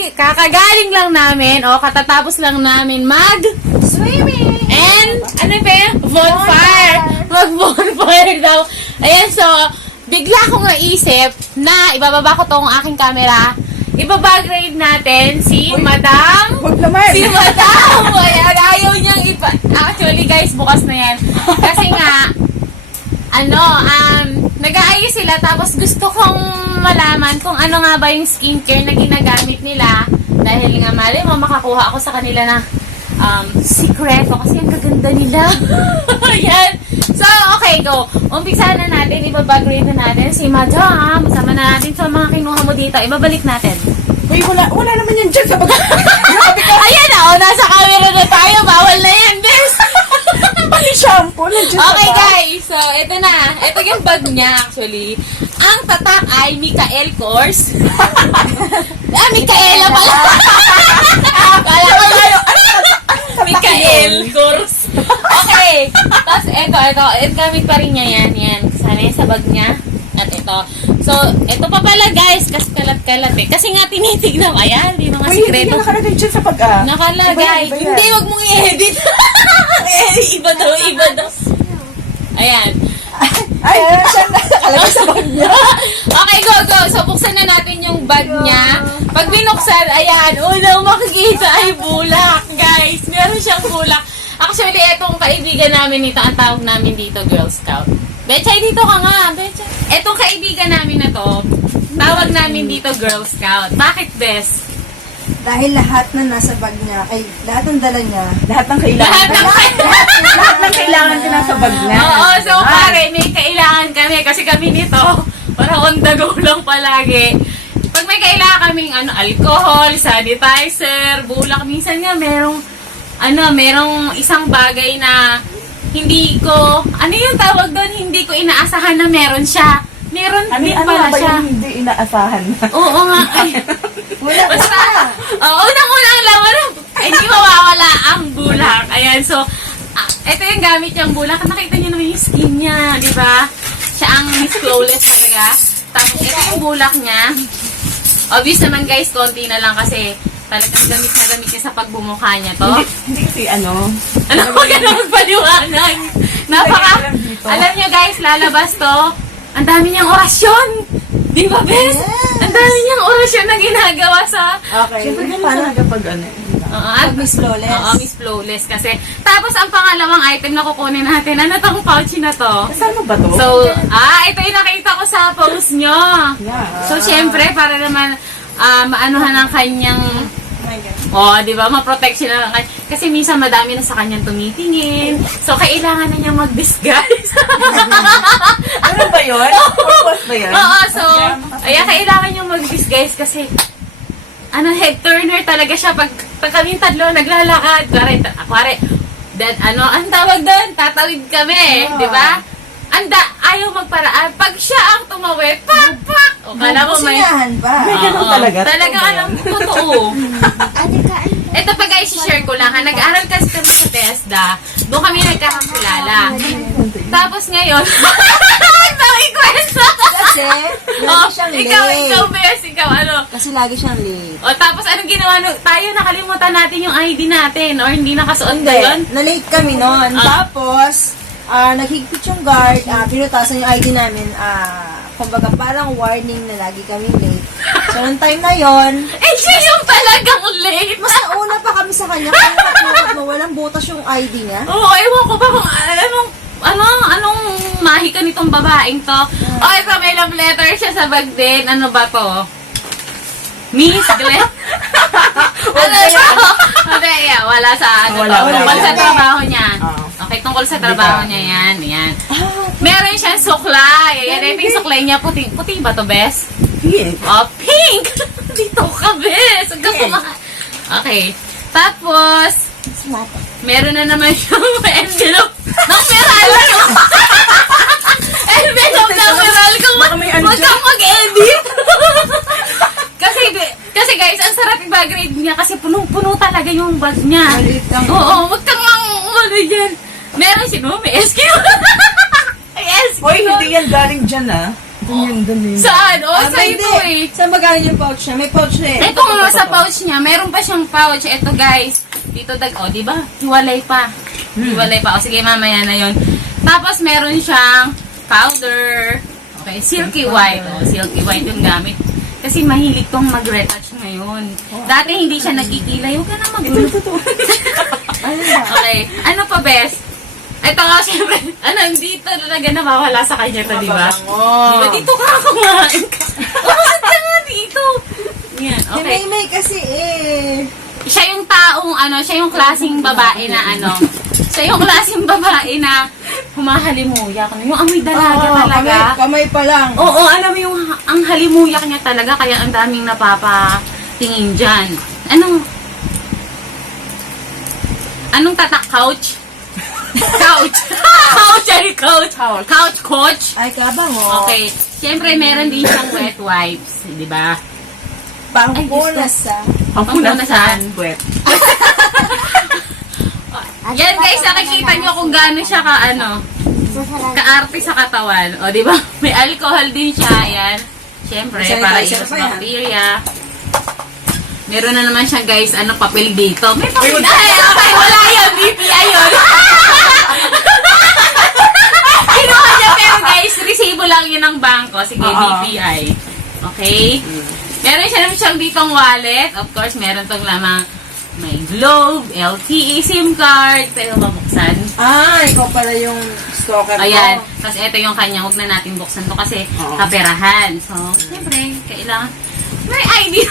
Kakagaling, kakagaling lang namin, o katatapos lang namin mag... Swimming! And, ano ba yun? Bonfire! Mag-bonfire daw. Ayan, so, bigla ko nga isip na ibababa ko tong aking camera. Ibaba-grade natin si Madam... Huwag naman! Si Madam! Ayan, ayaw niyang ipa... Actually, guys, bukas na yan. Kasi nga, ano, um, nag-aayos sila tapos gusto kong malaman kung ano nga ba yung skincare na ginagamit nila. Dahil nga, mali mo, makakuha ako sa kanila na um, sikreto kasi ang gaganda nila. Ayan. So, okay, go. Umpisa na natin, ibabagrade na natin si Madam. Masama na natin sa mga kinuha mo dito. Ibabalik natin. Uy, wala, wala naman yan dyan sa bag. Ayan na, oh, nasa camera na tayo. Bawal na yan, bes. Pati shampoo, Okay guys, so ito na. Ito yung bag niya actually. Ang tatak ay Mikael Kors. ah, Mikaela pala. Kala ko Mikael Kors. Okay. Tapos ito, ito. Ito gamit pa rin niya yan. Yan. Sana sa bag niya. At ito. So, ito pa pala guys. Kasi kalat-kalat eh. Kasi nga tinitignan. Ayan, di mga Uy, hindi sikreto. yan nakalagay dyan sa bag ah. Nakalagay. Iba yan, iba yan. Hindi, wag mong i-edit. Eh, iba daw, iba daw. Ayan. Ay, siya nakalagay sa bag niya. okay, go, go. So, buksan na natin yung bag niya. Pag binuksan, ayan, unang makikita ay bulak, guys. Meron siyang bulak. Actually, etong kaibigan namin nito, ang tawag namin dito, Girl Scout. Betchay, dito ka nga. Betchay. Etong kaibigan namin na to, tawag namin dito, Girl Scout. Bakit, Bes? Dahil lahat na nasa bag niya, ay lahat ng dala niya, Lahat ng kailangan. Lahat ng Lahat ng kailangan ko nasa bag niya. Oo, so pare, may kailangan kami kasi kami nito, para on the go lang palagi. Pag may kailangan kaming ano, alcohol, sanitizer, bulak, minsan nga merong, ano, merong isang bagay na hindi ko, ano yung tawag doon, hindi ko inaasahan na meron siya. Meron Ano, din ano pala ba siya. yung hindi inaasahan na? Oo nga. Ay, wala basta, oh, unang-unang laman, hindi mawawala ang bulak. Ayan, so, ah, ito yung gamit niyang bulak. Nakita niyo naman yung skin niya, di ba? Siya ang Miss Flawless talaga. Tapos, ito yung bulak niya. Obvious naman guys, konti na lang kasi talagang gamit na gamit niya sa pagbumukha niya to. Hindi, hindi kasi ano. Ano ka na magpaliwanag? Napaka, ko alam niyo guys, lalabas to. Ang dami niyang orasyon. Di ba, Bes? Ang dami niyang orasyon na ginagawa sa... Okay. Siyempre ganun Paano? talaga pag ano. Oo, at Miss Flawless. Oo, Miss Flawless kasi. Tapos, ang pangalawang item na kukunin natin, ano tong pouch na to? Kasama ba to? So, ah, ito yung nakita ko sa post nyo. yeah. So, syempre, para naman ah, maanuhan ang kanyang Oh. Oh, di ba? Ma-protection na lang. Kasi minsan madami na sa kanyang tumitingin. So, kailangan na niya mag-disguise. Ano ba yun? Purpose ba yun? Oo, so, ayan, kailangan niya mag-disguise kasi, ano, head turner talaga siya. Pag, pag kami tatlo naglalakad, kuwari, kuwari, that, ano, ang tawag doon, tatawid kami, di ba? Anda, ayaw magparaan. Pag siya ang tumawid, pak, pak! O, kala mo may... Busingahan pa. May ganun Oo, talaga? Talaga, alam ko, totoo. Ito pa guys, share ko lang. ha. Nag-aaral kasi kami sa TESDA. Doon kami nagkakakilala. Tapos ngayon, ito ikwento. Kasi, Oh, lagi siyang ikaw, late. ikaw, Bes, ikaw, ano. Kasi lagi siyang late. O, tapos anong ginawa? No, tayo nakalimutan natin yung ID natin or hindi nakasuot Hindi, na yun. na-late kami noon. Ah. Tapos, ah, naghigpit yung guard, ah, pinutasan yung ID namin, ah, kumbaga parang warning na lagi kami late. So, nung time na yon Eh, siya yung talagang late. mas nauna pa kami sa kanya, kaya nakakot mo, walang butas yung ID niya. Oo, ewan ko ba kung anong, ano, anong mahika nitong babaeng to. O, ito, may love letter siya sa bag din. Ano ba to? Miss Glenn? ano siya? Hindi, wala sa, ano, Wala, to. wala. tungkol sa trabaho niya. Oo. Okay, tungkol sa trabaho niya yan, yan. Meron siyang suklay. Ayan, ito yung suklay niya. Puti, puti ba to, Bes? Pink. Oh, pink! Dito ka, Bes! Huwag ka kuma- Okay. Tapos, meron na naman siyang envelope ng Meralco. envelope ng Meralco. Baka may ano Huwag kang mag-edit. kasi, kasi guys, ang sarap i-bag-grade niya kasi punong-puno talaga yung bag niya. Oo, huwag kang mang ano dyan. Meron siya, no? May SQ. May SQ. Hoy, hindi yan galing dyan ah. Dun yun. Saan? Oh, Ah, sa ito eh. Saan ba galing yung pouch niya? May pouch na eh. Ito nga sa pouch niya, meron pa siyang pouch. Ito guys, dito dag, oh, di ba? Hiwalay pa. Hiwalay pa. O sige, mamaya na yon. Tapos meron siyang powder. Okay, silky white. Oh, silky white yung gamit. Kasi mahilig tong mag-retouch ngayon. Dati hindi siya nagkikilay. Huwag ka na magulo. Ano ba? Okay. Ano pa, best? Ito nga, syempre, ano, dito talaga nawawala sa kanya to, di ba? Di ba? Dito ka kumain ka. Umusad ka nga dito. Yan, okay. Maymay kasi eh. Siya yung taong, ano, siya yung klaseng babae na, ano, siya yung klaseng babae na humahalimuyak. Yung amoy dalaga Oo, talaga. Kamay, kamay pa lang. Oo, alam mo yung, ang halimuyak niya talaga, kaya ang daming napapatingin dyan. Anong, anong tatak couch? Couch. couch, ay couch. Couch, coach. Ay, kabang oh. Okay. Siyempre, meron din siyang wet wipes. Di ba? Pangpunas sa. Ang punasan. Puwet. Yan guys, nakikita nyo kung gaano siya ka, ano, kaarte sa katawan. O, di ba? May alcohol din siya. Yan. Siyempre, para pa iwas yan. bacteria. Meron na naman siya guys, ano, papel dito. May papel. Ayun. Ay, okay, wala yun. BPI yun. Kinuha niya, pero guys, resibo lang yun ng bangko. Sige, Oo. BPI. Okay? Meron siya naman siyang ditong wallet. Of course, meron tong lamang may globe, LTE, SIM card. Pero mabuksan. Ah, ikaw pala yung stalker ko. Ayan. Tapos ito yung kanya. Huwag na natin buksan to kasi Oo. kaperahan. So, siyempre, kailangan may ID.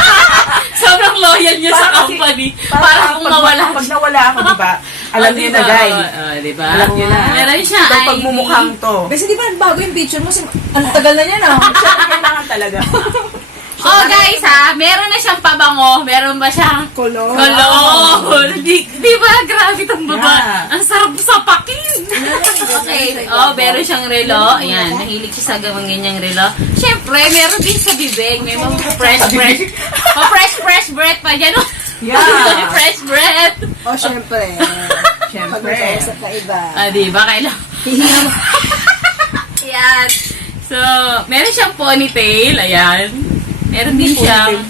Sobrang loyal niya sa Para kasi- company. Para, kung pag, mawala Pag nawala ako, di ba? Alam Oh, niyo diba? na, guys. Oh, oh, diba? Alam niyo na. Meron siya Itong ID. pagmumukhang to. Kasi di ba bago yung picture mo, sim- ang tagal na niya na. Siya ang kailangan talaga. Oh, guys, ha? Meron na siyang pabango. Meron ba siyang Kolor. Kolor! Di, di ba? Grabe itong baba. Yeah. Ang sarap sa pakin. okay. Oh, meron siyang relo. Ayan, mahilig siya sa gawang ganyang relo. Siyempre, meron din sa bibig. May mga fresh, fresh. Oh, fresh, fresh breath pa dyan. Yeah. fresh breath. Oh, syempre. Siyempre. Pag-uusap ka iba. Ah, di ba? Kailangan. Ayan. So, meron siyang ponytail. Ayan. Meron din siyang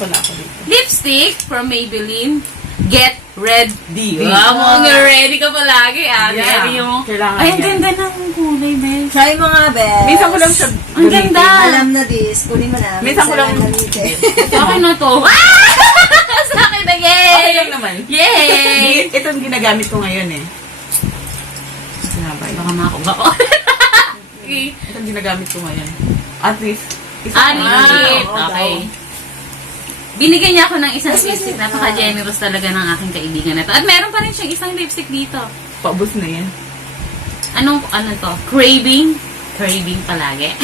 lipstick from Maybelline. Get Red D. Wow, mo ready ka palagi ah. Yeah. Ready yung... Kailangan Ay, ang ganda ng kulay, Ben. Try mo nga, bes. Minsan ko lang siya Ang ganda. Alam na this. Kunin mo na. Minsan ko lang-. Sa akin na to. Ah! Sa akin na, yay! Okay lang naman. Yay! Ito ang ginagamit ko ngayon eh. Sinabay. Baka makuha ko. okay. Ito ang ginagamit ko ngayon. At least, Ah, legit. Okay. Binigyan niya ako ng isang lipstick. Napaka-generous talaga ng aking kaibigan na to. At meron pa rin siyang isang lipstick dito. Paubos na yan. Anong, ano to? Craving? Craving palagi.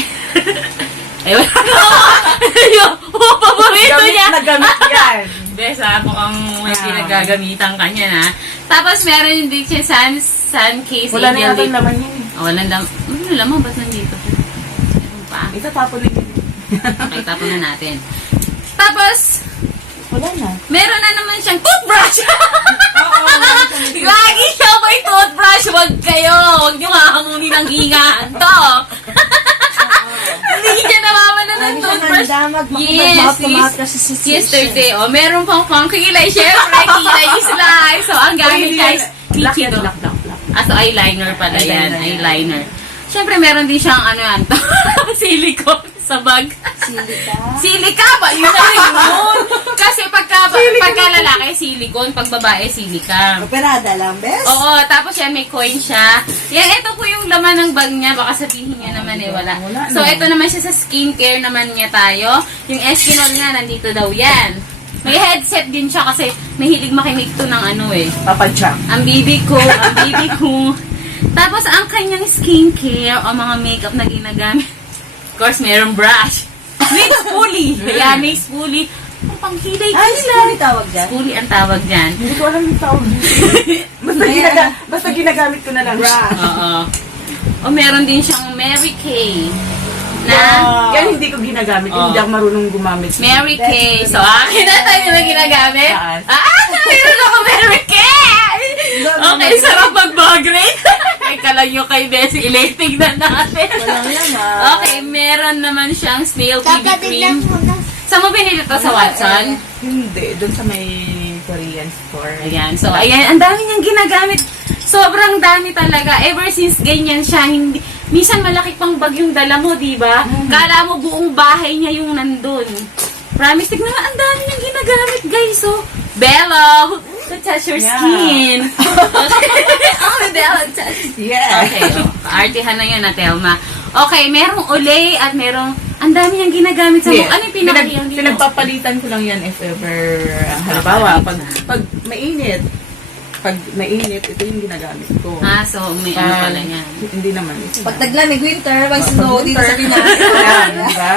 Ayun. Yung oh, paborito Gamit niya. na gamit yan. Besa, mukhang may Ah. pinagagamitan ka niya na. Tapos meron din siya sun, sun case. Wala na yata laman yun. Oh, walang lam. Ano laman? Ba't nandito? Meron pa. Ito tapon na yun. Okay, tapon na natin. Tapos, Wala na. meron na naman siyang toothbrush. Oo, Lagi siya may toothbrush. Huwag kayo. Huwag niyo hahamunin ng hingaan to. Hindi niya namamala ng Lagi siya toothbrush. handa mag Yes, yes. kasi si Yesterday, oh, meron pang pang kilay. Siyempre, kilay is life. So, ang gamit guys, Black Peachy yan, do. black, black, black. Ah, so eyeliner pala yan. Eyeliner yan. Eyeliner. Siyempre, meron din siyang ano yan. silicone sa bag. Silika. Silika ba? Yun na rin yun. Kasi pagka, pagka lalaki, silicone. Pag babae, silika. Operada lang, bes. Oo, tapos yan, may coin siya. Yan, ito po yung laman ng bag niya. Baka sabihin niya naman eh, wala. Wala So, ito naman siya sa skincare naman niya tayo. Yung Eskinol nga, nandito daw yan. May headset din siya kasi mahilig makinig to ng ano eh. Papa Jack. Ang bibi ko, ang bibi ko. Tapos, ang kanyang skincare o mga makeup na ginagamit. Of course, mayroong brush. Nails Spoolie. Ayan, nails Spoolie. Ang panghilay Ay, sila. tawag dyan. Spoolie ang tawag dyan. Hindi ko alam yung tawag. basta, Ayan. ginaga basta ginagamit ko na lang. Bra. Oo. O meron din siyang Mary Kay. Na. Yan hindi ko ginagamit. Oh. Hindi ako marunong gumamit. Mary Kay. So, akin na tayo na ginagamit. Saan? Ah, meron ako Mary Kay! Okay, sarap mag-migrate. Yung kay Bessie. Ile, tignan natin. Walang laman. Okay, meron naman siyang snail BB cream. Na. Saan mo binili to sa Watson? Hindi, doon sa may Korean store. Ayan. So, ayan. Ang dami niyang ginagamit. Sobrang dami talaga. Ever since ganyan siya, hindi, minsan malaki pang bag yung dala mo, di ba? Kala mo buong bahay niya yung nandun. Promise, tignan mo, ang dami niyang ginagamit, guys. So, Bella, to touch your Yeah. skin. oh, Bella, touch. Yeah. Okay, oh, artihan na yun na Telma. Okay, merong ulay at merong, ang dami niyang ginagamit sa Hindi, mukha. Ano yung pinakahiyang pinag, dito? pinagpapalitan ko lang yan if ever, uh, halimbawa, pag, pag mainit, pag mainit, ito yung ginagamit ko. Ah, so may ano pala yan. Hindi naman. Ito Pag na. taglamig winter, pag snow dito sa Pinas. Yan, di ba?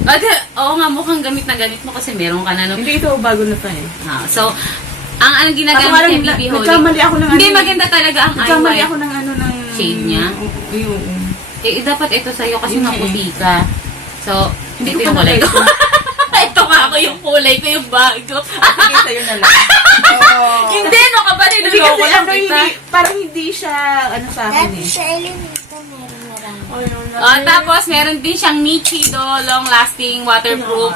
Pag, oo nga, mukhang gamit na gamit mo kasi meron ka na no. Hindi ito bago na to eh. Ah, so, ang anong Ako ginagamit niya, BB Holy. nagkamali ako ng Hindi, ano eh. maganda talaga ang Nagkamali ako ng ano ng... Shade niya? Yung, Eh, dapat ito sa'yo kasi Yun maputi ka. So, Hindi ito ko yung pa kulay ko. ito nga ako yung kulay ko, yung bago. sige sa'yo na lang. Oo. Hindi, no ka ba? Hindi Niloloko kasi lang ano, kita. hindi, parang hindi siya, ano sa akin Dati eh. sa Elemento, meron marami. Oh, tapos, meron din siyang Nichido long-lasting waterproof.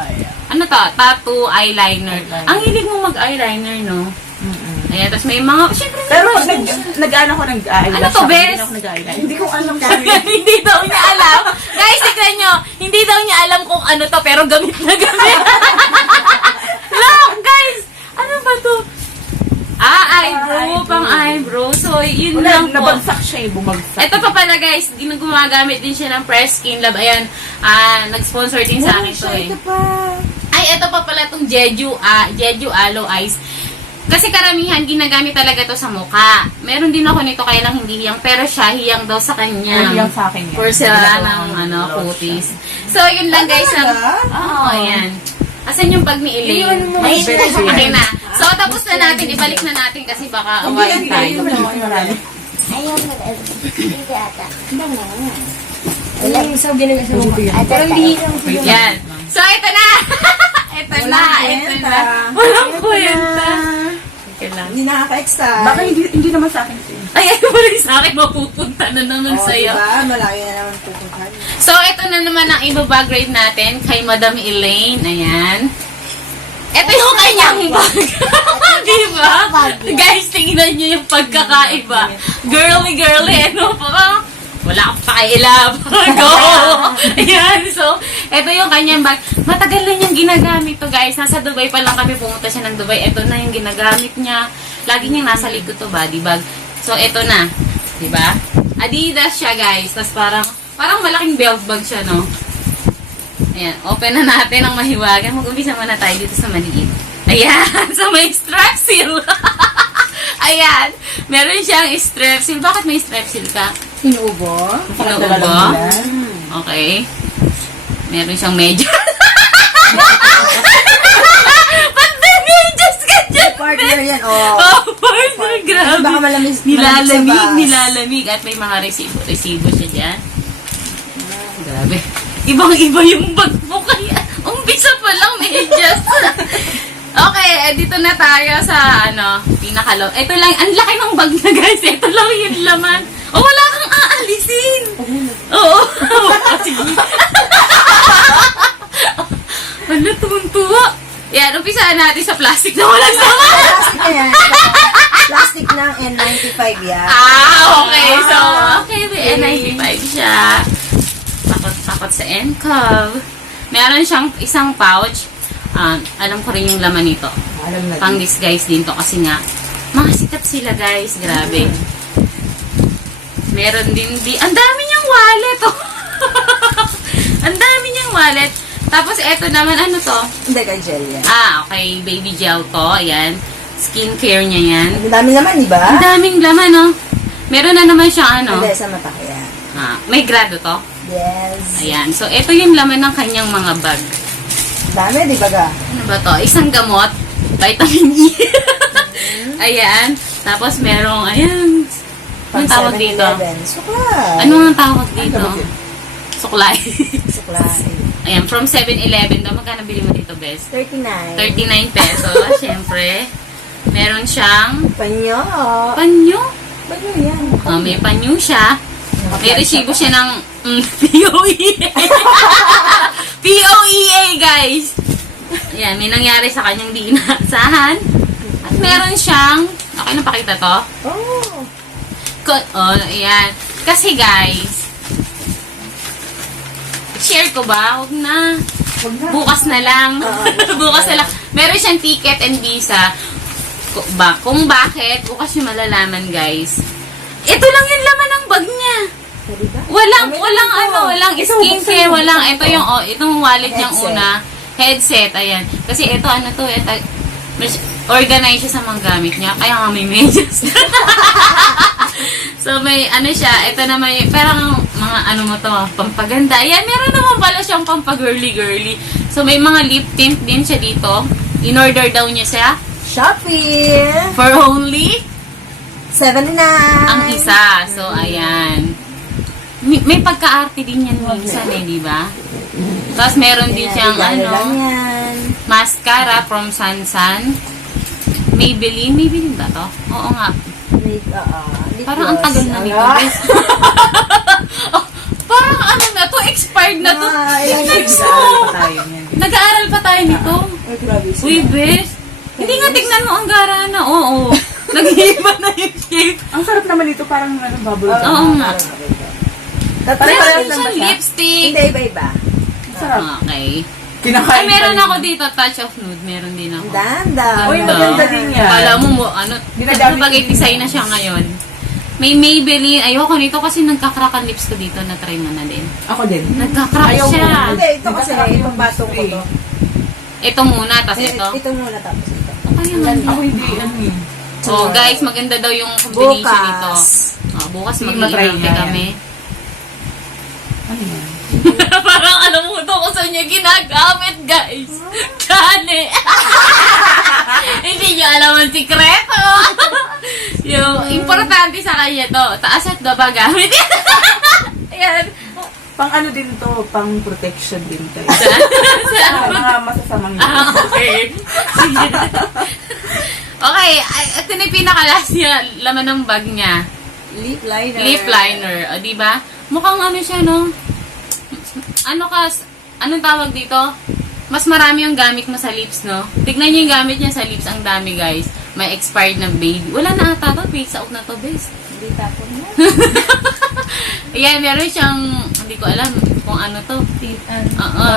Ano to? Tattoo eyeliner. Eyeliner. Ang hilig mo mag-eyeliner, no? Mm-mm. Ayan, tapos may mga, syempre, may Pero nag, nag-ano ko nag-eyelash. Ano to, ako, bes? Hindi ako nag-eyelash. Hindi ko alam kung ano hindi daw niya alam. Guys, tignan nyo. Hindi daw niya alam kung ano to, pero gamit na gamit. Look, guys! Ano ba to? Ah, eyebrow. Pang eyebrow. So, yun Wala, lang po. nabagsak siya eh, bumagsak. Ito pa pala guys, gumagamit din siya ng Fresh Skin Lab. Ayan, ah, nag-sponsor din sa akin to eh. Ito pa. Ay, ito pa pala itong Jeju, ah, Jeju Aloe Eyes. Kasi karamihan, ginagamit talaga to sa mukha. Meron din ako nito, kaya lang hindi hiyang. Pero siya, hiyang daw sa kanya. Hindi yan sa akin yan. For sila ng ano, kutis. So, yun lang guys. Ang, talaga? Oo, ayan. Asan yung bag ni Elaine? Iniwan mo Ay, yung bag ko yan. okay na. So, tapos na natin. Ibalik na natin kasi baka Hindi, hindi, tayo. hindi. Ayaw mo na. Hindi ata. Wala yung isaw ginagawa sa mukha. Pero hindi. Yan. So, ito na. ito na. Ito na. Walang kwenta. Okay lang. Hindi nakaka-extra. Baka hindi, hindi naman sa akin siya. Ay, ay, wala sa akin. Mapupunta na naman Oo, sa'yo. diba? Malayo na naman pupuntahan. So, ito na naman ang ibabag grade natin kay Madam Elaine. Ayan. Ito yung kanyang bag. Di ba? Guys, tingnan nyo yung pagkakaiba. Girly, girly. Ano pa? Wala kang pakialam. Go! Ayan. So, ito yung kanyang bag. Matagal na niyang ginagamit to guys. Nasa Dubai pa lang kami pumunta siya ng Dubai. Ito na yung ginagamit niya. Lagi niyang nasa likod to body bag. So, ito na. Di ba? Adidas siya guys. Tapos parang, parang malaking belt bag siya, no? Ayan, open na natin ang mahiwagan. Mag-umpisa muna tayo dito sa maliit. Ayan, so may strap seal. Ayan, meron siyang strap seal. Bakit may strap seal ka? Inuubo? Inuubo? Okay. Meron siyang medyas. Ba't may medyas ka dyan? Partner yan, oh. Oh, partner, grabe. Baka Nilalamig, nilalamig. At may mga resibo, resibo siya dyan. Grabe. Ibang-iba yung bag mo kaya. Umpisa pa lang, medyas. okay, eh, dito na tayo sa, ano, pinakalo. Ito lang, ang laki ng bag na guys. Ito lang yung laman. Oh, wala kang aalisin. Oo. Sige. Ano, tuwang-tuwa. Yan, umpisahan natin sa plastic na walang sama. Plastic na yan. Plastic ng N95 yan. Ah, okay. So, okay, may N95 siya. Takot-takot sa NCOV. Meron siyang isang pouch. Um, alam ko rin yung laman nito. Alam na. Pang disguise din to kasi nga, mga sikat sila guys. Grabe. Meron din di Ang dami wallet. Oh. Ang dami niyang wallet. Tapos, eto naman, ano to? Hindi ka gel yan. Ah, okay. Baby gel to. Ayan. Skincare niya yan. Ang dami naman, di ba? Ang daming laman, no? Meron na naman siyang ano. Hindi, sa mata ko yan. Ah, may grado to. Yes. Ayan. So, ito yung laman ng kanyang mga bag. Dami, di ba ga? Ano ba to? Isang gamot. Vitamin E. ayan. Tapos, merong, ayan. Anong tawag dito? 7-Eleven. Suklay. Ano ang tawag dito? Suklay. Suklay. ayan. From 7-Eleven daw. Magkano bili mo dito, Bes? 39. 39 pesos. Siyempre. Meron siyang Panyo. panyo. Yun yan? Oh, may panyo siya. May resibo siya ng mm, POEA. POEA, guys. Yan, may nangyari sa kanyang di inaasahan. At meron siyang, okay na pakita to? Oh. Ko- oh, ayan. Kasi guys, share ko ba? Huwag na. Huwag na. Bukas na lang. bukas na lang. Meron siyang ticket and visa. Ba, kung bakit, bukas yung malalaman, guys. Ito lang yung laman ng bag niya. Walang, walang ano, walang skincare, walang, ito yung, oh, itong wallet niyang una. Headset, ayan. Kasi ito, ano to, ito, mas organize siya sa mga gamit niya, kaya nga may medyas. so, may, ano siya, ito naman yung, parang, mga, ano mo to, pampaganda. Ayan, meron naman pala siyang pampagirly-girly. So, may mga lip tint din siya dito. In-order daw niya siya Shopee! for only 79! ang isa. So, ayan. May, may pagka-arte din yan minsan eh, di ba? Tapos meron din siyang ano, yan. mascara from Sansan. Maybelline. Maybelline ba to? Oo nga. May, uh, Parang ang tagal na nito. Oh, parang ano na to, expired na to. Ah, years mo. Nag-aaral pa tayo niyan. Nag-aaral pa tayo nito. Sila. Uy, bes. Hindi nga tignan mo ang gara na. Oo. Nag-iiba na yung shape. Ang sarap naman ito, parang ano, bubble Oo, gum. Oo nga. Tapos, Meron parang din siyang lipstick. Hindi, iba-iba. Ang sarap. Okay. Kinakain Ay, meron ako dito, touch of nude. Meron din ako. Danda. Uy, Ganda. maganda din yan. Kala mo mo, ano, Ginagamit napag-design na siya ngayon. May Maybelline. Ayoko nito kasi nagkakrack ang lips ko dito. Na-try mo na din. Ako din. Nagkakrack Ayaw ko. siya. Hindi, ito kasi, itong batong ko to. Ito muna, Eh, ito. Ito muna, tapos ito. Okay naman. Ako hindi, ano eh. Oh, guys, maganda daw yung combination nito. Bukas. Oh, bukas Sige, matry mag-iinarte niya kami. Ano yan? Parang alam mo to kung saan niya ginagamit, guys. Kane. Hindi niyo alam ang sikreto. Yung importante sa kanya to, taas at baba gamit. Ayan. Pang ano din to, pang protection din tayo. Saan? Ah, mga masasamang Ah, okay. Sige. okay, ay, ito na yung pinakalas niya, laman ng bag niya. Lip liner. Lip liner, o, di ba? Mukhang ano siya, no? Ano ka, anong tawag dito? Mas marami yung gamit mo sa lips, no? Tignan niyo yung gamit niya sa lips, ang dami, guys. May expired na baby. Wala na ata to, face out na to, best. Hindi tapon mo. Ayan, meron siyang, hindi ko alam kung ano to. Oo.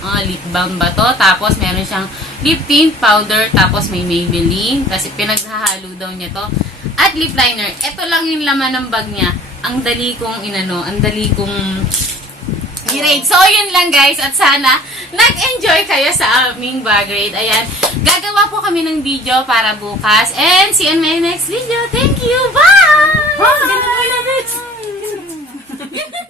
Uh, lip balm ba to? Tapos meron siyang lip tint powder, tapos may Maybelline. Kasi pinaghahalo daw niya to. At lip liner. Ito lang yung laman ng bag niya. Ang dali kong inano, ang dali kong grade. So, yun lang guys. At sana, nag-enjoy kayo sa aming bar grade. Ayan. Gagawa po kami ng video para bukas. And see you in my next video. Thank you. Bye! Bye! Ganun mo na, Bex!